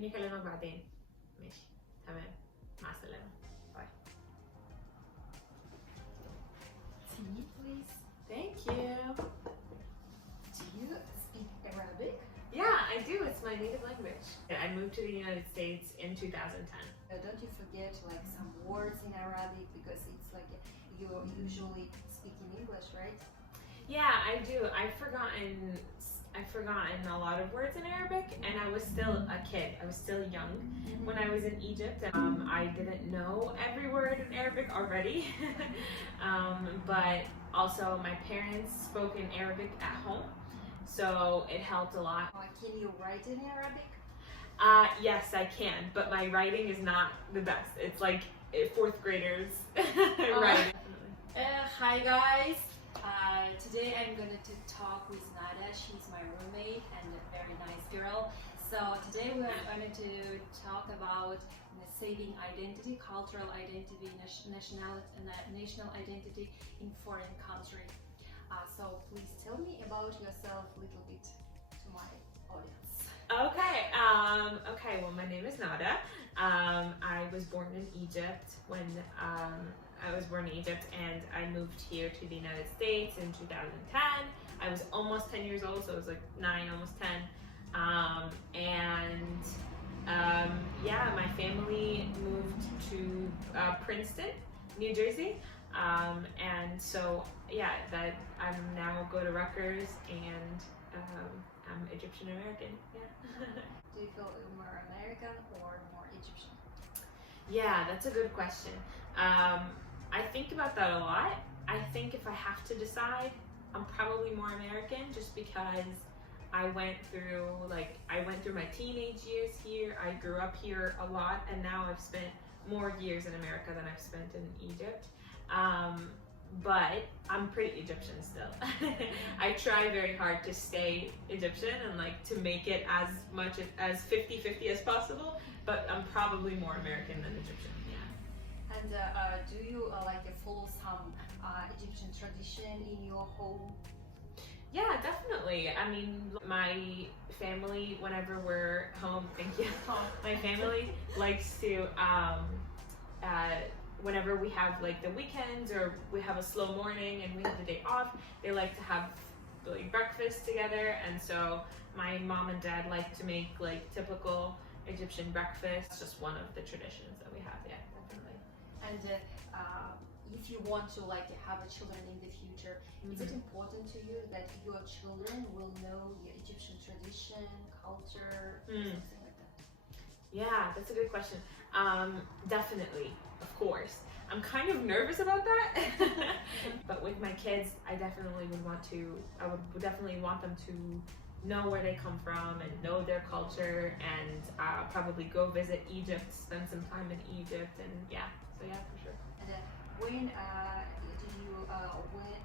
نكلمك بعدين. ماشي تمام، مع السلامة، باي. Tea, please. Thank you. Do you speak Arabic? Yeah, I do. It's my native language. I moved to the United States in 2010. Don't you forget like some words in Arabic because it's like you usually speak in English, right? Yeah, I do. I've forgotten a lot of words in Arabic, and I was still a kid. I was still young when I was in Egypt. I didn't know every word in Arabic already, but also my parents spoke in Arabic at home, so it helped a lot. Can you write in Arabic? Yes, I can, but my writing is not the best. It's like 4th graders writing. Hi guys. Today I'm going to talk with Nada. She's my roommate and a very nice girl. So today we are going to talk about saving identity, cultural identity, national identity in foreign country. So please tell me about yourself a little bit to my audience. Okay, well, my name is Nada. I was born in Egypt and I moved here to the United States in 2010. I was almost 10 years old, so I was like 9, almost 10. Yeah, my family moved to Princeton, New Jersey. And so, yeah, that I'm now go to Rutgers and I'm Egyptian American. Yeah. Do you feel more American or more Egyptian? Yeah, that's a good question. I think about that a lot. I think if I have to decide, I'm probably more American just because I went through my teenage years here. I grew up here a lot, and now I've spent more years in America than I've spent in Egypt. But I'm pretty Egyptian still. I try very hard to stay Egyptian and like to make it as much as 50-50 as possible, but I'm probably more American than Egyptian. Yeah. And do you like follow some Egyptian tradition in your home? Yeah, definitely. I mean, my family, whenever we're home, thank you. My family likes to, whenever we have like the weekends or we have a slow morning and we have the day off, they like to have like breakfast together. And so my mom and dad like to make like typical Egyptian breakfast. It's just one of the traditions that we have. Yeah, definitely. And if you want to like have a children in the future, is it important to you that your children will know the Egyptian tradition, culture, something like that? Yeah, that's a good question. Definitely, of course. I'm kind of nervous about that, but with my kids, I would definitely want them to know where they come from and know their culture, and probably go visit Egypt, spend some time in Egypt, and yeah, so yeah, for sure. And when did you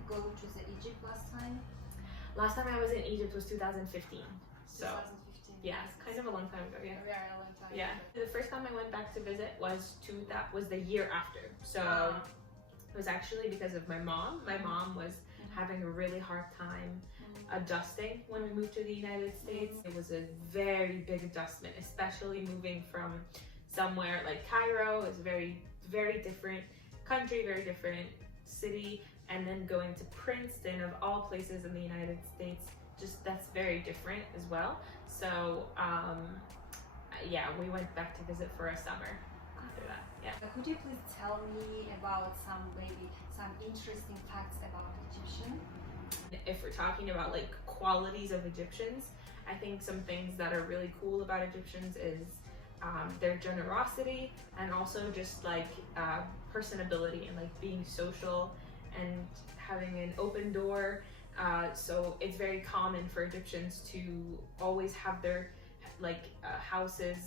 go to the Egypt last time? Last time I was in Egypt was 2015. So 2015. yeah, it's kind of a long time ago. Yeah. Very long time. Yeah. The first time I went back to visit was the year after. So it was actually because of my mom. My mom was having a really hard time adjusting when we moved to the United States. It was a very big adjustment, especially moving from somewhere like Cairo. It's very, very different country, very different city, and then going to Princeton, of all places in the United States, just that's very different as well. So yeah, we went back to visit for a summer after that. Yeah. Could you please tell me about some interesting facts about Egyptian? If we're talking about like qualities of Egyptians, I think some things that are really cool about Egyptians is their generosity, and also just like personability and like being social and having an open door. So it's very common for Egyptians to always have their houses.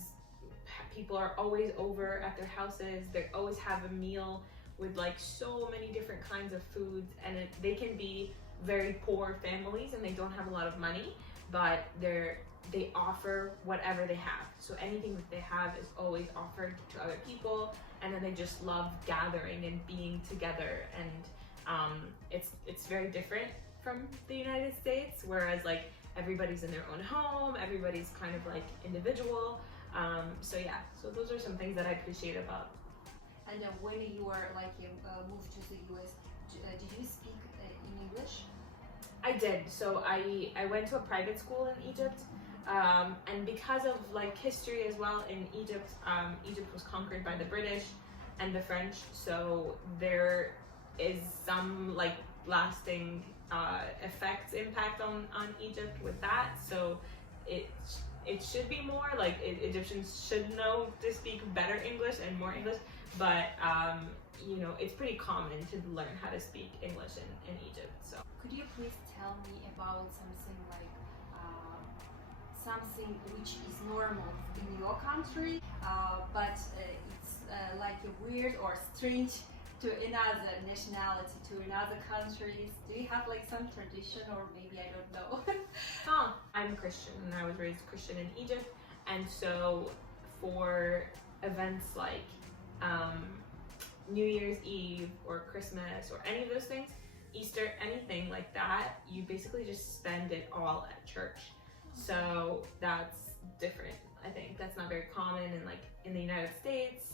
People are always over at their houses. They always have a meal with like so many different kinds of foods, and they can be very poor families and they don't have a lot of money, but they offer whatever they have. So anything that they have is always offered to other people, and then they just love gathering and being together. And it's very different from the United States, whereas like everybody's in their own home, everybody's kind of like individual. So yeah, so those are some things that I appreciate about. And when you were like moved to the US, did you speak in English? I did. So I went to a private school in Egypt, and because of like history as well in Egypt, Egypt was conquered by the British and the French, so there is some like lasting impact on Egypt with that. So it should be more like Egyptians should know to speak better English and more English, but you know, it's pretty common to learn how to speak English in Egypt. So could you please tell me about something like something which is normal in your country, but it's like weird or strange to another nationality, to another countries? Do you have like some tradition, or maybe I don't know? I'm Christian and I was raised Christian in Egypt, and so for events like New Year's Eve or Christmas or any of those things, Easter, anything like that, you basically just spend it all at church. So that's different. I think that's not very common in the United States.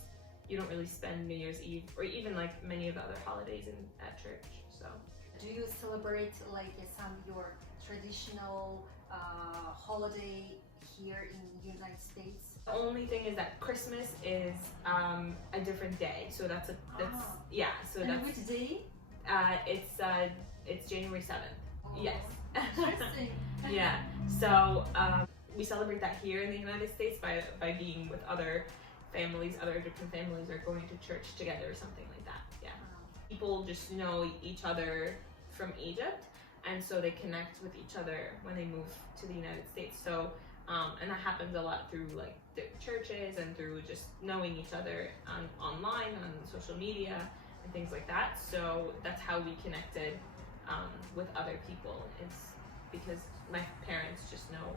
You don't really spend New Year's Eve or even like many of the other holidays at church. So do you celebrate like some your traditional holiday here in the United States? The only thing is that Christmas is a different day. So that's yeah. So and that's which day? It's January 7th. Oh, Yes. interesting. Yeah. So we celebrate that here in the United States by being with other families, other different families, or going to church together or something like that. Yeah. People just know each other from Egypt, and so they connect with each other when they move to the United States. So and that happens a lot through like the churches and through just knowing each other online, on social media and things like that. So that's how we connected with other people. It's because my parents just know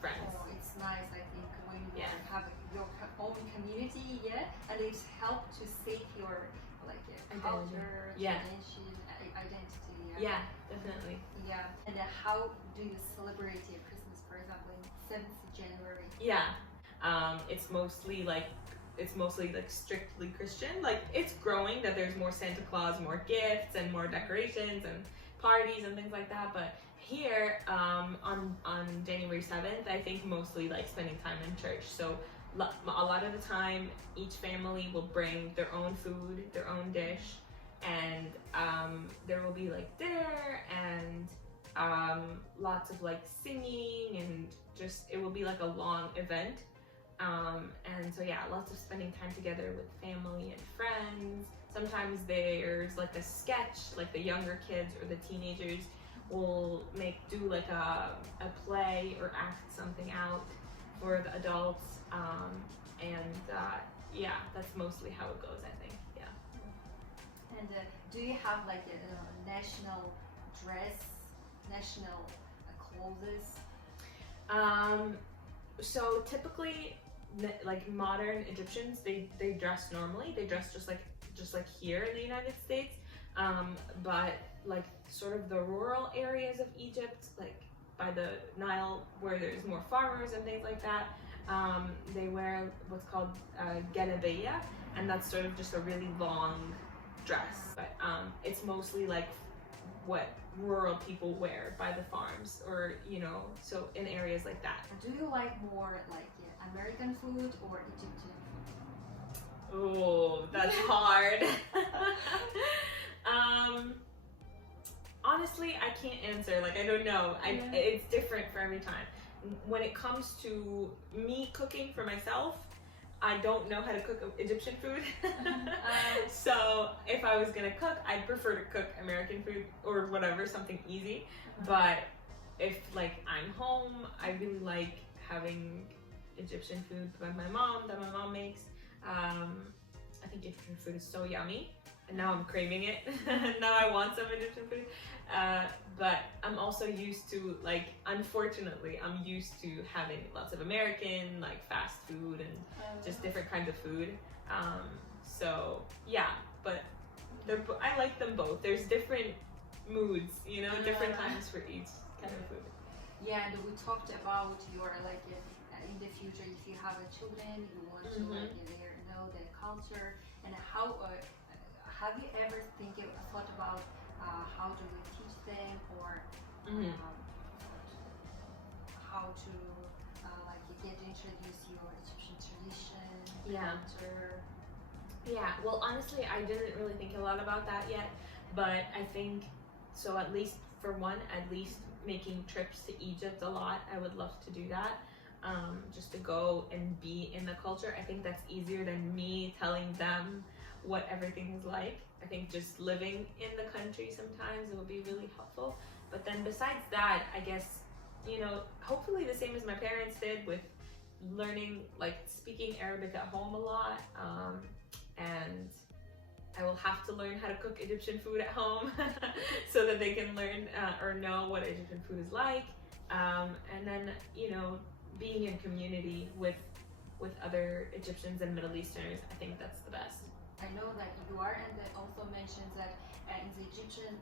friends. Oh, it's nice, I think, when you Yeah. have your own community, yeah, and it helps to save your like culture, Yeah. tradition, identity. Yeah, definitely. Yeah. And how do you celebrate your Christmas, for example, in 7th January? Yeah. It's mostly like strictly Christian. Like it's growing that there's more Santa Claus, more gifts and more decorations and parties and things like that, but here on January 7th, I think mostly like spending time in church. So a lot of the time each family will bring their own food, their own dish, and there will be like dinner and lots of like singing, and just it will be like a long event. And so yeah, lots of spending time together with family and friends. Sometimes there's like a sketch, like the younger kids or the teenagers will do like a play or act something out for the adults. Yeah, that's mostly how it goes, I think. Yeah. And do you have like a national dress, national clothes? So typically, like modern Egyptians, they dress normally. They dress just like here in the United States. But like sort of the rural areas of Egypt, like by the Nile, where there's more farmers and things like that, they wear what's called galabeya, and that's sort of just a really long dress. But it's mostly like what rural people wear by the farms, or so in areas like that. Do you like more like American food or Egyptian food? Oh, that's hard. Honestly, I can't answer. Like, I don't know. It's different for every time. When it comes to me cooking for myself, I don't know how to cook Egyptian food. So if I was gonna cook, I'd prefer to cook American food or whatever, something easy. But if like I'm home, I really like having Egyptian food that my mom makes. I think Egyptian food is so yummy, and now I'm craving it. Now I want some Egyptian food. But I'm also used to, like, unfortunately, I'm used to having lots of American, like, fast food and just different kinds of food. So yeah, but I like them both. There's different moods, different times for each kind of food. Yeah, and we talked about your like in the future, if you have a children, you want to like know their culture, and how have you ever thought about how do we teach them, or how to like get introduce your Egyptian tradition, culture? Yeah, well, honestly, I didn't really think a lot about that yet, but I think so. At least for one, at least making trips to Egypt a lot. I would love to do that, just to go and be in the culture. I think that's easier than me telling them what everything is like. I think just living in the country sometimes it would be really helpful. But then besides that, I guess, you know, hopefully the same as my parents did with learning, like speaking Arabic at home a lot, and I will have to learn how to cook Egyptian food at home so that they can learn or know what Egyptian food is like. And then, you know, being in community with other Egyptians and Middle Easterners, I think that's the best. I know that you are, and that also mentions that in the Egyptian,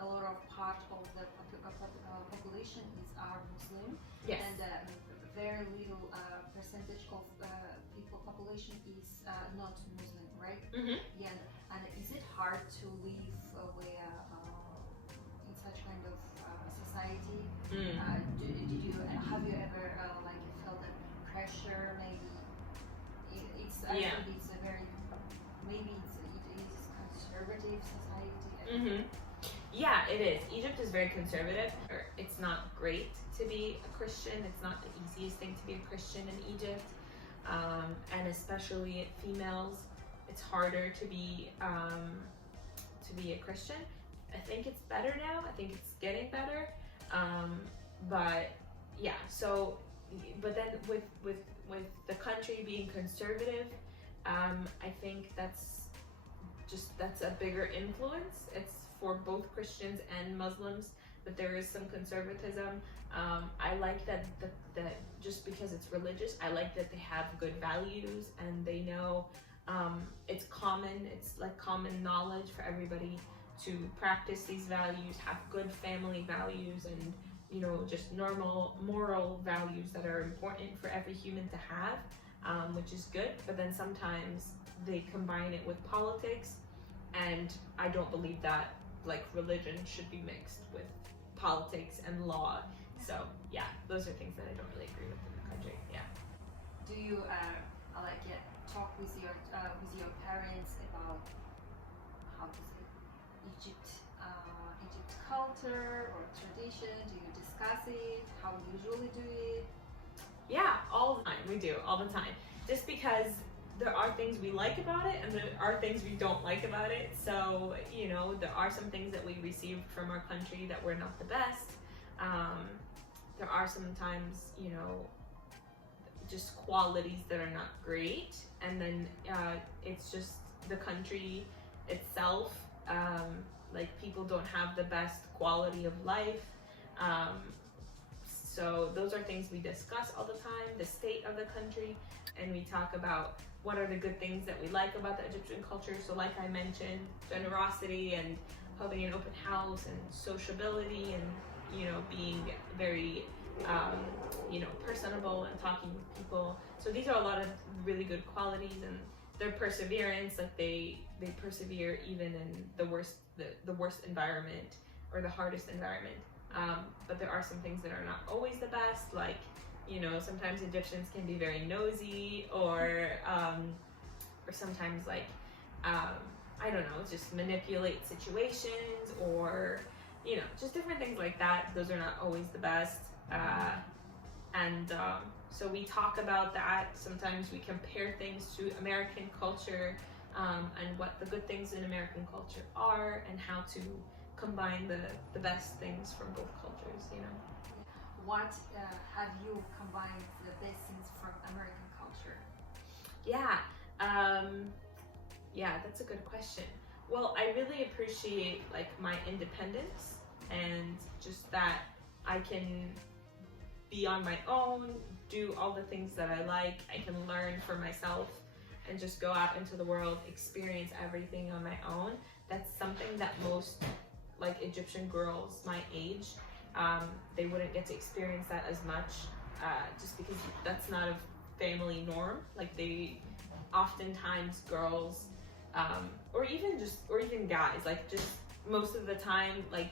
a lot of part of the population are Muslim, Yes. and very little percentage of population is not Muslim, right? Yeah, and is it hard to live where in such kind of society? Did you have you ever like felt the pressure? Maybe I think it's a very maybe it is conservative society. Yeah, it is. Egypt is very conservative. It's not great to be a Christian. It's not the easiest thing to be a Christian in Egypt, and especially females. It's harder to be a Christian. I think it's better now. I think it's getting better. But yeah. So, but then with the country being conservative, I think that's a bigger influence. It's for both Christians and Muslims that there is some conservatism. I like that just because it's religious, I like that they have good values and they know it's like common knowledge for everybody to practice these values, have good family values, and you know, just normal moral values that are important for every human to have, which is good. But then sometimes they combine it with politics, and I don't believe that like religion should be mixed with politics and law. So yeah, those are things that I don't really agree with in the country. Yeah. Do you talk with your parents about how to say Egypt culture or tradition? Do you discuss it? How you usually do it? Yeah, all the time. We do all the time. Just because there are things we like about it and there are things we don't like about it. So, you know, there are some things that we received from our country that were not the best. There are sometimes, you know, just qualities that are not great. And then it's just the country itself. Like people don't have the best quality of life. So those are things we discuss all the time, the state of the country, and we talk about what are the good things that we like about the Egyptian culture. So like I mentioned, generosity and having an open house and sociability and, you know, being very, you know, personable and talking with people. So these are a lot of really good qualities, and their perseverance, like they persevere even in the worst environment or the hardest environment. But there are some things that are not always the best, like, you know, sometimes Egyptians can be very nosy, or sometimes like, I don't know, just manipulate situations, or, you know, just different things like that. Those are not always the best. So we talk about that. Sometimes we compare things to American culture, and what the good things in American culture are, and how to combine the best things from both cultures, you know. What have you combined the best things from American culture? Yeah, that's a good question. Well, I really appreciate like my independence, and just that I can be on my own, do all the things that I like. I can learn for myself and just go out into the world, experience everything on my own. That's something that most like Egyptian girls my age, they wouldn't get to experience that as much just because that's not a family norm. Like they, oftentimes girls, or even guys, like just most of the time, like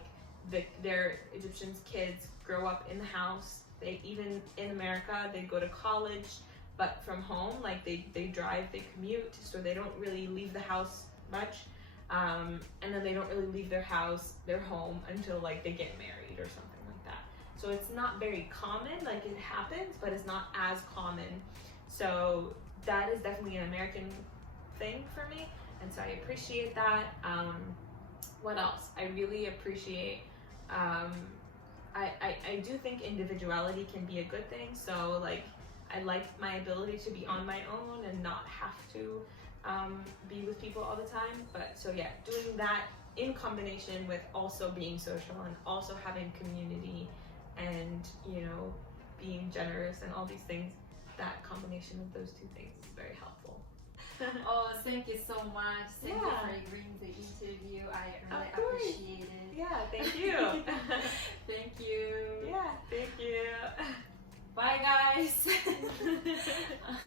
their Egyptian kids grow up in the house. They, even in America, they go to college, but from home, like they drive, they commute, so they don't really leave the house much. And then they don't really leave their home until like they get married or something like that. So it's not very common, like it happens, but it's not as common. So that is definitely an American thing for me, and so I appreciate that. What else? I really appreciate, I do think individuality can be a good thing. So like, I like my ability to be on my own and not have to be with people all the time. But so yeah, doing that in combination with also being social and also having community and, you know, being generous and all these things, that combination of those two things is very helpful. Oh, thank you so much. Thank you Yeah. for agreeing to the interview. I really Of course. appreciate it. Yeah, thank you. Thank you. Yeah, thank you. Bye, guys.